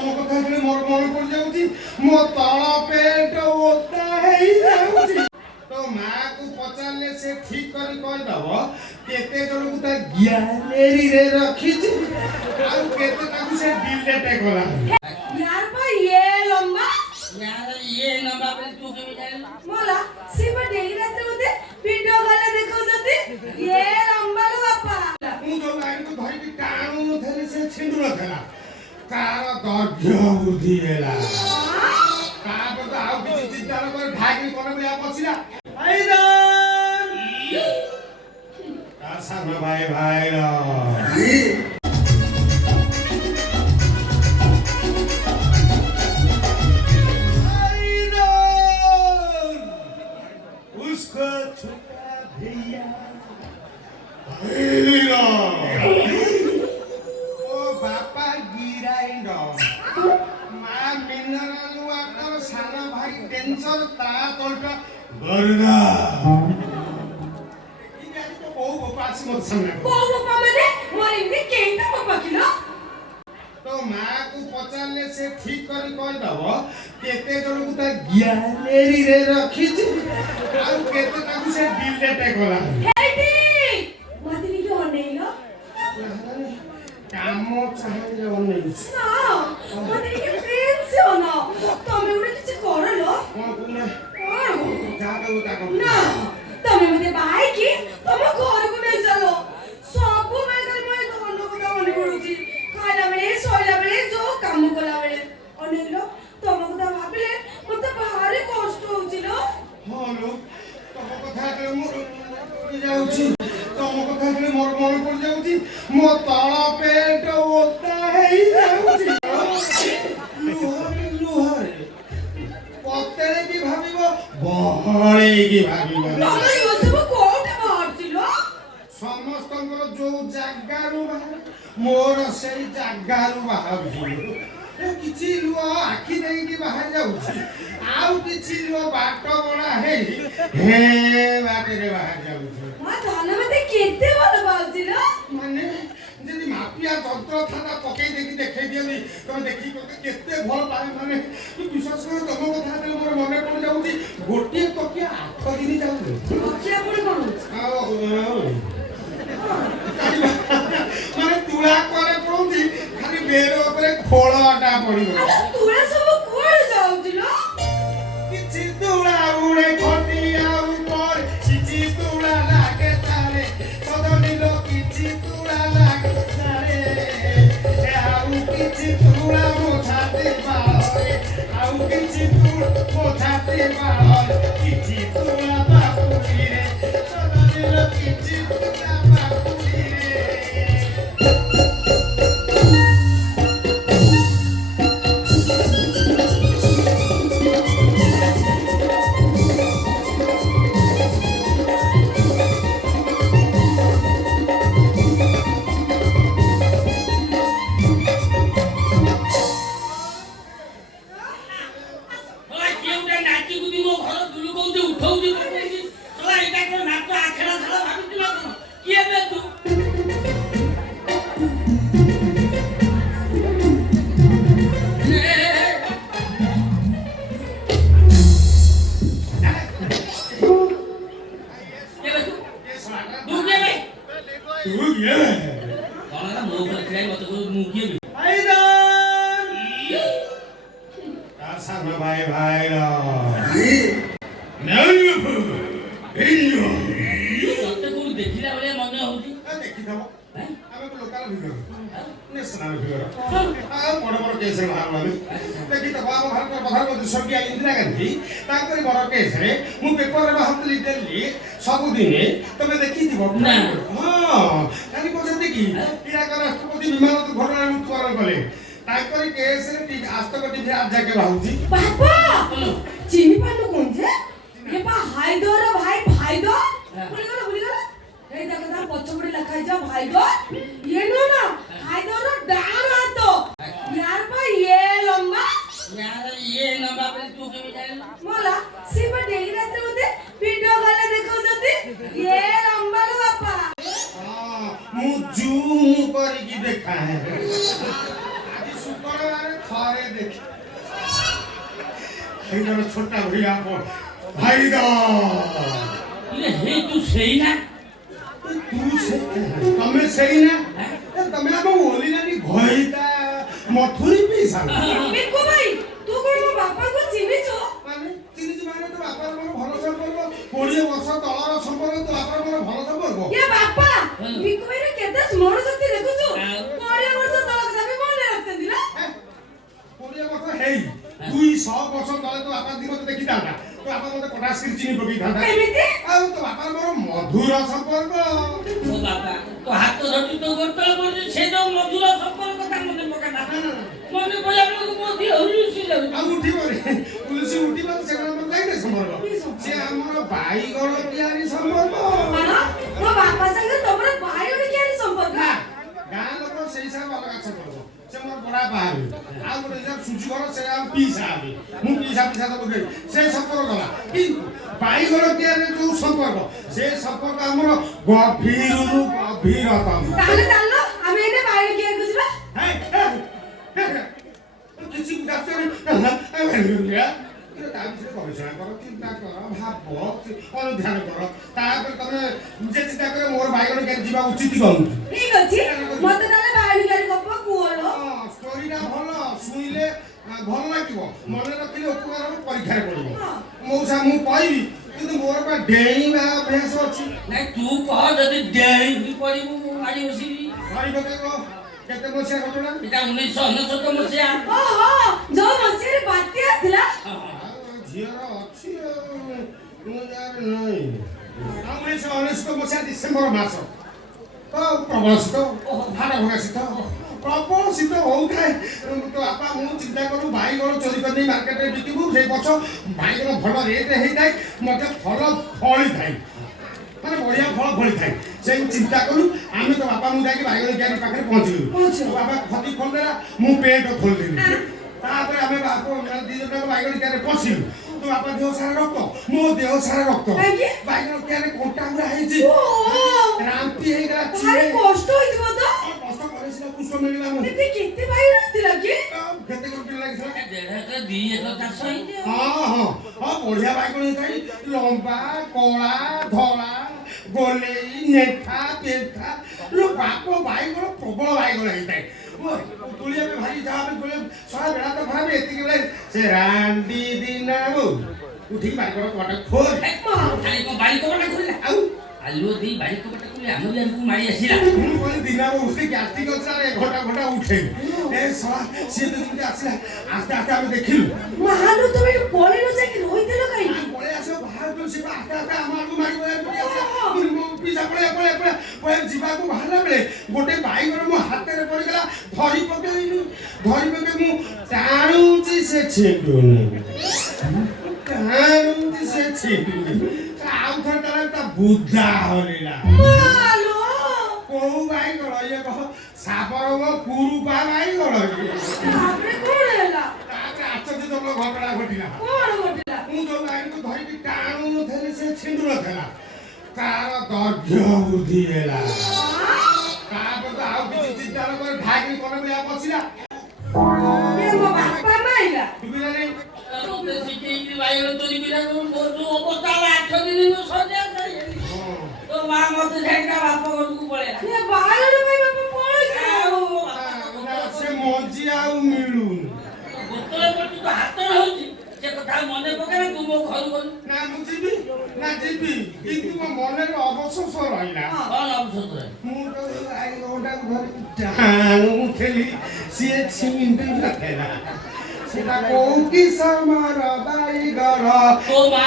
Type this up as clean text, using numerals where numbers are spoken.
ତମ କଥା ହେଲେ ମୋର ମନେ ପଡି ଯାଉଛି ମୋ ତଳ ପେଟ ଓଦା ହେଇଯାଉଛି। ତ ମାକୁ ପଚାରିଲେ ସେ ଠିକ କରି କହିଦବ କେତେ ଜଣକୁ ତା ଗ୍ୟାଲେରୀରେ ରଖିଛି ଆଉ କେତେ ତାକୁ ସେ ଡିଲେଟ କଲା। यार भाई ये लंबा पे तू केमी जानिल मोला सिपा डेली रात होते वीडियो कॉल देखौ जति ये लंबा लो बापा ମୁଁ ଯୋଉ ଲାଇନକୁ ଧରିକି ଟାଣୁ ନଥିଲି ସେ ଛିଣ୍ଡୁ ନଥିଲା ତାର ଦୈର୍ଘ୍ୟ ବୃଦ୍ଧି ହେଲା। ତାପରେ ତ ଆଉ କିଛି ଚିନ୍ତା ନ କରି ଢାକି ପରେ ବି ବସିଲା। ତା ସାନ ଭାଇ ଭାଇର उसको छोटा भैया ओ बापा गिराइंडर माँ मिनरल वाटर साना भाई टेंशन ता तोलटा गरना इने आज तो बहु गोपासी मत संगे को बापा माने मोर इने केंटा बापा किलो तो माँ को पचारले से ठीक करी कहदब केते जणକୁ ता ग्यालेरी रे रखिछि आ केते ताकू से डिलेट कला। हेडी मते नि अनेइलो काम चाहले अनेइछि ना मते नि प्रेम से ono तमे उडे किछ करलो कोन कोन जा दो ताको ना तमे मते बाई की तमे घर को नै चलो सब बेल कर मैं धन को मने पडुची खाइला बेले सोइला बेले जो काम कला बेले अनेइलो तम को भाबिले मते भारी कष्ट होउचिलो हालो तम कथा के मोर जाउछि तम कथा के मोर मन पड़ जाउछि मो तळ पेट ओदा हेई जाउछि लुहारे पतेरे की भाबिबो बहळे की भाबिबो तमे यो सब कोठे बाहरचिलो समस्तଙ୍କର ଯୋଉ ଜାଗାରୁ ବାହାରେ ମୋର ସେଇ ଜାଗାରୁ ବାହାରୁଛି କିଛି ଲୁହ ଆଖି ଦେଇକି ବାହାରି ଯାଉଛି ଆଉ କିଛି ଲୁହ ବାଟ ଗଣା ହେଇ ହେ ବାଟରେ ବାହାରି ଯାଉଛି। ମା ଧନ ମତେ କେତେ ଭଲ ପାଉଚିଲୋ ମାନେ ଯଦି ମାପିଆ ଯନ୍ତ୍ର ଥାନ୍ତା ପକେଇ ଦେଇକି ଦେଖେଇ ଦିଅନ୍ତି ତମେ ଦେଖି କେତେ ଭଲ ପାଏ ମାନେ ବିଶ୍ୱାସ କର ତମ କଥା ହେଲେ ମୋର ମନେ ପଡି ଯାଉଛି ଗୋଟିଏ ତକିଆ 8 ଦିନ ଯାଉଛି। ଅଖିଆ ପୁଣି କଣ ମାନେ ତୁଳା ପରେ ପଡୁଛି ଖାଲି ବେର ଉପରେ ଖୋଳଟା ପଡିବ ତୁଳା ସବୁ କୁଆଡେ ଯାଉଚିଲୋ କିଛି ତୁଳା ଉଡେ ଖଟିଆ ଉପରେ କିଛି ତୁଳା ଲାଗେ ତାରେ ସଦନିଲ କିଛି ତୁଳା ଲାଗେ ତାରେ ଆଉ କିଛି ତୁଳା ମୋ ଛାତି ବାଳରେ ଆଉ କିଛି ତୁଳା ମୋ ଛାତି ବାଳରେ କିଛି ତୁଳା ବାପୁରିରେ ସଦନିଲ କିଛି ତୁଳା ବାପୁରିରେ ओला केउटा नाची गुदी मो घर दुलु कोउते उठाउती पकैछि ओला एटा को नाच आखरा छला भाबिति न कोन किए बे तू के बे तू के बे तू ये ओला मो पर खिलाई मत को मु के बे सान भाई भाइर तते को देखिला बेले मन होउती देखिथब ଆମେ ଲୋକାଲ ଭିଡିଓ ନ୍ୟାସନାଲ ଭିଡିଓ ଆଉ ବଡ଼ ବଡ଼ କେସ୍ରେ ବାହାରୁ ଆମେ ଦେଖିଥବ ଆମ ଭାରତର ପ୍ରଧାନମନ୍ତ୍ରୀ ସ୍ୱର୍ଗୀୟ ଇନ୍ଦିରା ଗାନ୍ଧୀ ତାଙ୍କରି ବଡ଼ କେସ୍ରେ ମୁଁ ପେପରରେ ବାହାରୁଥିଲି ଡେଲି ସବୁଦିନେ ତମେ ଦେଖିଥିବ ନା। ହଁ କାଲି ପର୍ଯ୍ୟନ୍ତ କି ଇରାକ ରାଷ୍ଟ୍ରପତି ବିମାନ ଦୁର୍ଘଟଣାରେ ମୃତ୍ୟୁବରଣ କଲେ ତାଙ୍କରି କେସ୍ରେ ଆସ୍ତକ ଟିଭିରେ ଆଜ ଯାକେ ବାହୁଛି। बापा चिनी पानु कोन जे ये पा हाइदर भाई भाइदर भूली गला ए देखा ता पछपड़ी लिखाई जा भाइदर ये नो ना हाइदर डान हाथ यार पा ये लंबा यार ये नंबर पे तू केमी जानिल मोला सिपा डेली रात होते वीडियो कॉल देखौ जति ये लंबा लो बापा ମୁଁ ଜୁମ୍ କରିକି ଦେଖାଏ ଆଜି ଶୁକ୍ରବାର ଥରେ देख भाईदार छोटा भैया भाईदार ये हे तू सही ना तू से तमे सही ना तमे अब बोली ना घईता मथुरी पिसा बिकु भाई तू कोन मो बापा को चिनिছো माने चिनिछ माने तो बापा मोर भलो संपर्क 20 वर्ष तळर संपर्क तो बापा मोर भलो संपर्क ये बापा बिकु भाई रे केते स्मरण शक्ति देखुछु 20 वर्ष तळक जाबे मने रखते ना 20 वर्ष हेई 200 वर्ष तळे तो बापा दिनो देखि दादा तो बापा मते पटास की चिनी पकी दादा एमिति आ तो बापा मोर मधुर संपर्क ओ बाबा तो हाथ धरि तो गोतळ बोलि से जो मधुर संपर्क କଥା ମନେ ପକାନା ମନେ ପଡିଲା ବେଳକୁ ମୋ ଦେହ ହଲୁସି ଯାଉଛି ଆଉ ଉଠିବ ରେ ପୁଲିସ ଉଠିବ ସେ ଆମର କାଇରେ ସମ୍ପର୍କ ସେ ଆମର ବାଇଗଣ ତିଆରି ସମ୍ପର୍କ କଣ ମୋ ବାପା संगे तोमर बायोड केरी संपर्क ଗାଁ ଲୋକ ସେଇ ସାଙ୍ଗେ ଅଲଗା ସମ୍ପର୍କ ସେ ମୋର ବଡା ବାହାରେ ଆଉ ଗୋଟେ ହିସାବ ସୁଚି ଘର ସେ ଆମ ପିସା ହେବେ ମୁଁ ପିସା ତ ପକେଇ ସେ ସମ୍ପର୍କ ଗଲା କିନ୍ତୁ ବାଇଗଣ ତିଆରି ଯୋଉ ସମ୍ପର୍କ ସେ ସମ୍ପର୍କ ଆମର ଗଭୀରରୁ ଗଭୀରତମ ତାହେଲେ ଚାଲ ଆମେ ଏନେ ବାয়োड କେରି ବୁଝିବା କିଛି ଡାକ୍ତର ତା ବିଷୟରେ ଗବେଷଣା କର ଚିନ୍ତା କର ଭାବ ଅନୁଧ୍ୟାନ କର ତାପରେ ତମେ ନିଜେ ଚିନ୍ତା କର ମୋର ବାଇଗଣ କେମିତି ଯିବା ଉଚିତ କରୁଛି ଠିକ ଅଛି ମତେ ତାହେଲେ ବାয়োड କେରି ଗପ କୁହलो ଷ୍ଟୋରିଟା ଭଲ ଶୁଣିଲେ ଭଲ ଲାଗିବ ମନେ ରଖିଲେ ଉପକାର ପରୀକ୍ଷାରେ ପଡ଼ିବ ମଉସା ମୁଁ କହିବି କିନ୍ତୁ ମୋର ପା ଡେଇଁବା ଅଭ୍ୟାସ ଅଛି ନାଇଁ ତୁ କହ ଯଦି ଡେଇଁ ପଡ଼ିବୁ ମୁଁ ମାଡ଼ି ବସିବି ଧରି ପକେଇବ କେତେ ମସିହା ଘଟଣା ଏଟା 1999 ମସିହା ଓହୋ ଯୋ ମସିରେ ବାତ୍ୟା ଥିଲା ଝିଅର ଅଛି ମୁଁ ଯାର ନାହିଁ 1999 ମସିହା ଡିସେମ୍ବର ମାସ ତ ପ୍ରବଳ ଶୀତ ହାଡ଼ ଭଙ୍ଗା ଶୀତ ପ୍ରବଳ ଶୀତ ହଉଥାଏ ତ ବାପା ମୁଁ ଚିନ୍ତା କରୁ ବାଇଗଣ ଚୋରି କରି ମାର୍କେଟରେ ବିକିବୁ ସେଇ ଗଛ ବାଇଗଣ ଭଲ ରେଟ୍ ହେଇଥାଏ ମୋତେ ଫଳ ଫଳିଥାଏ ମାନେ ବଢ଼ିଆ ଫଳ ଫଳିଥାଏ ସେଇ ଚିନ୍ତା କରୁ ଆମେ ତ ବାପା ମୁଁ ଯାଇକି ବାଇଗଣ କିଆରି ପାଖରେ ପହଞ୍ଚିଲୁ ବାପା ଖତି ଖୋଲିଦେଲା ମୁଁ ପେଟ ଖୋଲିଦେଲି ତାପରେ ଆମେ ବାପ ଦି ଜଣ ବାଇଗଣ କିଆରିରେ ପଶିଲୁ ତ ବାପା ଦେହ ସାରା ରକ୍ତ ମୋ ଦେହ ସାରା ରକ୍ତ ବାଇଗଣ କିଆରିରେ କଣ୍ଟା ଗୁଡ଼ା ହେଇଛି ରାମ୍ପି ହେଇଗଲା ଭାରି କଷ୍ଟ ହେଇଥିବ ତ କଷ୍ଟ ପରେ ସିନା ପୁଷ୍ପ ମିଳିଲା ମୁଁ ଏତେ କେତେ ବାয়োड ଥିଲା କି କେତେ କୋଟି ଲାଗିଥିଲା 1.5 2 ଏକର ଚାଷ ହେଇଛି ହଁ ବଢିଆ ବାଇଗଣ ହେଇଥାଏ ଲମ୍ବା କଳା ଧଳା ଗୋଲେଇ ନେଠା ପେଠା ଲୋ ବାପ ବାଇଗଣ ପ୍ରବଳ ବାଇଗଣ ହେଇଥାଏ ତୁଳିଆ ପାଇଁ ଭାରି ଯାହା ପାଇଁ ସଳା ବେଳା ତ ଖରାପ ଏତିକି ବେଳେ ସେ ରାଣ୍ଡି ଦିନା ଉଠିକି ବାଇଗଣ କଟା ଖୋଲ ଖାଲି କଣ ବାଡ଼ି କବାଟ ଖୋଲିଲା ଆଉ ଆଲୁଅ ଦେଇ ବାଡ଼ି କବାଟ ଖୋଲି ଆମ ଜାଗାକୁ ମାଡ଼ି ଆସିଲା ମୁଁ କହିଲି ଦିନା ଉଠି ଗ୍ୟାଷ୍ଟ୍ରିକ ଅଛି ଘଣ୍ଟା ଉଠେଇ ଏ ସଳା ସିଏ ତ ଯେମିତି ଆସିଲା ଆସ୍ତେ ଆସ୍ତେ ଆମେ ଦେଖିଲୁ ମାହାଲୁ ତମେ ପଳେଇଲ ଯାଇକି ରହିଦେଲ କାହିଁକି ପଳେଇ ଆସିବ ବାହାରକୁ ସେ ଆସ୍ତେ ଆସ୍ତେ ଆମ ଆଗକୁ ମାରି ପିସା ପଳେଇ ଯିବାକୁ ବାହାରିଲା ବେଳେ ଗୋଟେ ବାଇଗଣ ମୋ ହାତରେ ପଡ଼ିଗଲା ଧରି ପକେଇ ମୁଁ ଟାଣୁଛି ସେ ଛିଣ୍ଡୁନି ଆଉ ଥରେ ତାର ତା ବୁଦ୍ଧା ହରିଲା ମାହାଲୁ କୋଉ ବାଇଗଣ ଇଏ କହ ସାବର କୁରୁପା ବାଇଗଣ ତାପରେ କଣ ହେଲା ତାପରେ ଆଶ୍ଚର୍ଯ୍ୟଜନକ ଘଟଣା ଘଟିଲା କଣ ଘଟିଲା ମୁଁ ଯୋଉ ବାଇଗଣକୁ ଧରିକି ଟାଣୁନଥିଲି ସେ ଛିଣ୍ଡୁ ନଥିଲା ତାର ଦୈର୍ଘ୍ୟ ବୃଦ୍ଧି ହେଲା ତାପରେ ତ ଆଉ କିଛି ଚିନ୍ତା ନ କରି ଭାଗି କଣ ଭଳିଆ ବସିଲା ମୋ ବାପା ମାଇଲା ସୁବିଧାରେ ଶିଖେଇକି ବାଇଗଣ ଚୋରି କରିବାକୁ ମୋ ଯୋଉ ଅବସ୍ଥା ହେଲା 8 ଦିନ ମୁଁ ସଜା ତ ମା ମତେ ଝାଡ଼ିକା ବାପ ଘରକୁ ପଳେଇଲା ଏ ବାয়োଡ ପାଇଁ ବାପା ପଳେଇଲା ସେ ମଞ୍ଜି ଆଉ ମିଳୁନି ବୋତଲ ପଡୁଛି ତ ହାତରେ ହଉଛି ସେ କଥା ମନେ ପକେଇଲା ତୁ ମୋ ଘରୁ ଗଲୁ ନା ମୁଁ ଯିବି କିନ୍ତୁ ମୋ ମନରେ ଅବଶୋଷ ରହିଲା କଣ ଅବସର ମୁଁ ତ ବାଇଗଣଟାକୁ ଧରିକି ଟାଣୁଥିଲି ସିଏ ଛିଣ୍ଡି ନଥିଲା ସେଟା କୋଉ କିସମର ବାଇଗଣ ତୋ ମା